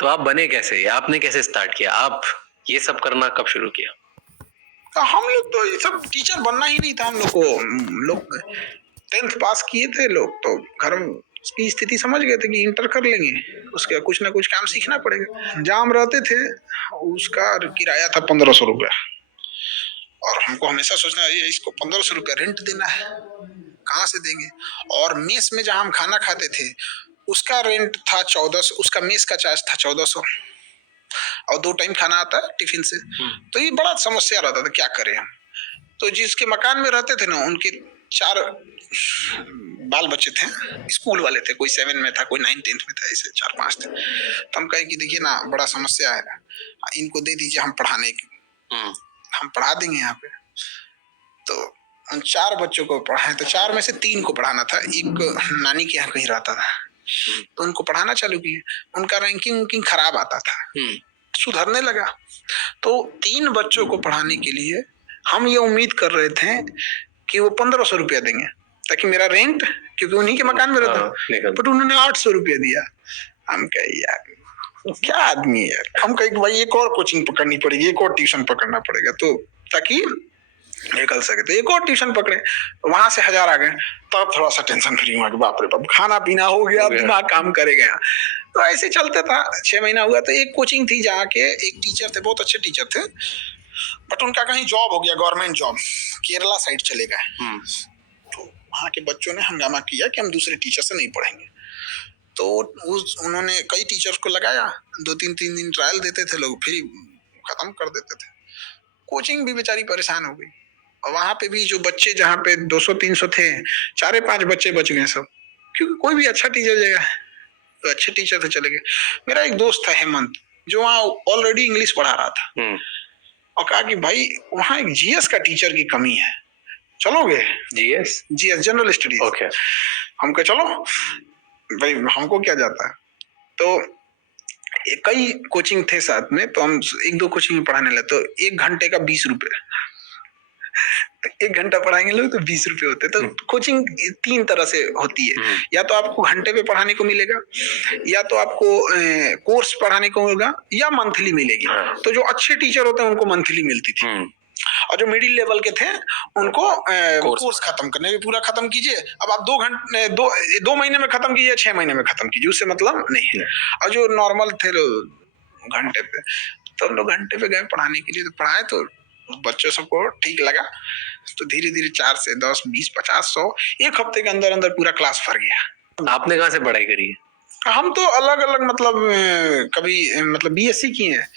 तो आप बने कैसे? आपने कैसे स्टार्ट किया? आप ये सब करना कब शुरू किया? हम लोग तो ये सब टीचर बनना ही नहीं था हम लोग को। लोग 10th पास किए थे लोग, तो घर की स्थिति समझ गए थे कि इंटर कर लेंगे, उसके बाद कुछ ना कुछ काम सीखना पड़ेगा। जहाँ हम रहते थे उसका किराया था 1500 रुपया, और हमको हमेशा सोचना ये इसको 1500 रुपया रेंट देना है, कहाँ से देंगे। और मेस में जहाँ हम खाना खाते थे उसका रेंट था 1400, उसका मेस का चार्ज था 1400, और 2 टाइम खाना आता है टिफिन से। तो ये बड़ा समस्या रहता था, क्या करें हम। तो जिसके मकान में रहते थे ना, उनके 4 बाल बच्चे थे, स्कूल वाले थे, कोई 7 में था, कोई 9-10 में था, ऐसे 4-5 थे। तो हम कहे कि देखिए ना, बड़ा समस्या है, इनको दे दीजिए हम पढ़ाने की, हम पढ़ा देंगे यहाँ पे। तो उन 4 बच्चों को पढ़ाए, तो 4 में से 3 को पढ़ाना था, एक नानी के यहाँ कहीं रहता था, तो उनको पढ़ाना चालू किए। उनका रैंकिंग खराब आता था, सुधरने लगा। तो 3 बच्चों को पढ़ाने के लिए हम ये उम्मीद कर रहे थे कि वो 1500 रुपया देंगे, ताकि मेरा रेंट, क्योंकि उन्हीं के मकान में रहता, बट उन्होंने 800 रुपया दिया। हम कहे यार क्या आदमी है यार। हम कहे भाई एक और कोचिंग पकड़नी पड़ेगी, एक और ट्यूशन पकड़ना पड़ेगा, तो ताकि निकल सके। तो एक और ट्यूशन पकड़े, वहां से 1000 आ गए, तब थोड़ा सा टेंशन फ्री हुआ कि बाप रे बाप, खाना पीना हो गया, दिमाग काम करेगा। तो ऐसे चलते था, 6 महीना हुआ। तो एक कोचिंग थी जहाँ के एक टीचर थे, बहुत अच्छे टीचर थे, बट उनका कहीं जॉब हो गया, गवर्नमेंट जॉब, केरला साइड चले गए। तो वहाँ के बच्चों ने हंगामा किया कि हम दूसरे टीचर से नहीं पढ़ेंगे। तो उन्होंने कई टीचर्स को लगाया, 2-3 दिन ट्रायल देते थे लोग, फिर खत्म कर देते थे। कोचिंग भी बेचारी परेशान हो गई, और वहां पे भी जो बच्चे, जहाँ पे 200-300 थे, 4-5 बच्चे बच गए सब, क्योंकि कोई भी अच्छा टीचर जाएगा, तो अच्छे टीचर से चले गए। मेरा एक दोस्त था हेमंत, जो वहाँ ऑलरेडी इंग्लिश पढ़ा रहा था, और कहा कि भाई वहाँ एक जीएस का टीचर की कमी है, चलोगे? GS general studies. ओके। हम कहे चलो भाई, हमको क्या जाता है। तो कई कोचिंग थे साथ में, तो हम 1-2 कोचिंग में पढ़ाने लगे। तो 1 घंटे का 20 रुपए, 1 घंटा पढ़ाएंगे लोग तो 20 रुपए होते। तो कोचिंग 3 तरह से होती है, या तो आपको घंटे पे पढ़ाने को मिलेगा, या तो आपको कोर्स पढ़ाने को होगा, या मंथली मिलेगी। तो जो अच्छे टीचर होते हैं उनको मंथली मिलती थी, और जो मिडिल लेवल के थे उनको कोर्स खत्म करने में, पूरा खत्म कीजिए, अब आप 2 महीने में खत्म कीजिए, 6 महीने में खत्म कीजिए, उससे मतलब नहीं है। और जो नॉर्मल थे घंटे पे, तो हम लोग घंटे पे गए पढ़ाने के लिए, तो पढ़ाए, तो बच्चों सबको ठीक लगा। तो धीरे धीरे 4 से 10, 20, 50, 100, एक हफ्ते के अंदर अंदर पूरा क्लास भर गया। आपने कहाँ से पढ़ाई करी है? हम तो अलग अलग, मतलब कभी मतलब बीएससी किए हैं,